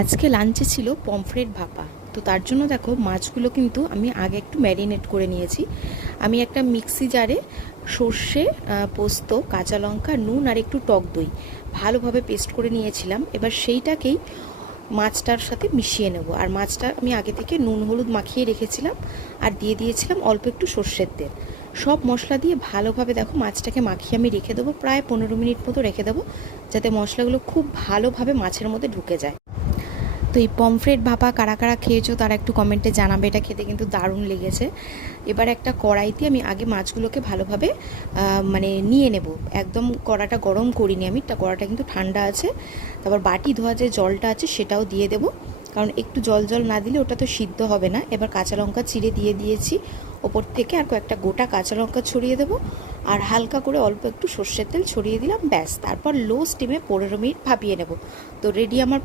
আজকে লাঞ্চে ছিল পমফ্রেট ভাপা। তো তার জন্য দেখো মাছগুলো কিন্তু আমি আগে একটু ম্যারিনেট করে নিয়েছি। আমি একটা মিক্সি জারে সর্ষে, পোস্ত, কাঁচা লঙ্কা, নুন আর একটু টক দই ভালোভাবে পেস্ট করে নিয়েছিলাম। এবার সেইটাকেই মাছটার সাথে মিশিয়ে নেব। আর মাছটা আমি আগে থেকে নুন হলুদ মাখিয়ে রেখেছিলাম আর দিয়ে দিয়েছিলাম অল্প একটু সর্ষের তেল। সব মশলা দিয়ে ভালোভাবে দেখো মাছটাকে মাখিয়ে আমি রেখে দেবো, প্রায় 15 মিনিট মতো রেখে দেবো, যাতে মশলাগুলো খুব ভালোভাবে মাছের মধ্যে ঢুকে যায়। তো এই পমফ্রেট ভাপা কারা কারা খেয়েছো তারা একটু কমেন্টে জানাবে। এটা খেতে কিন্তু দারুণ লেগেছে। এবার একটা কড়াইতে আমি আগে মাছগুলোকে ভালোভাবে মানে নিয়ে নেব। একদম কড়াটা গরম করিনি আমি, কড়াটা কিন্তু ঠান্ডা আছে। তারপর বাটি ধোয়া যে জলটা আছে সেটাও দিয়ে দেবো, কারণ একটু জল জল না দিলে ওটা তো সিদ্ধ হবে না। এবার কাঁচা লঙ্কা চিড়ে দিয়ে দিয়েছি ওপর থেকে, আর কয়েকটা গোটা কাঁচা লঙ্কা ছড়িয়ে দেবো, আর হালকা করে অল্প একটু সর্ষের তেল ছড়িয়ে দিলাম, ব্যাস। তারপর লো স্টিমে 15 মিনিট ভাপিয়ে নেব। তো রেডি আমার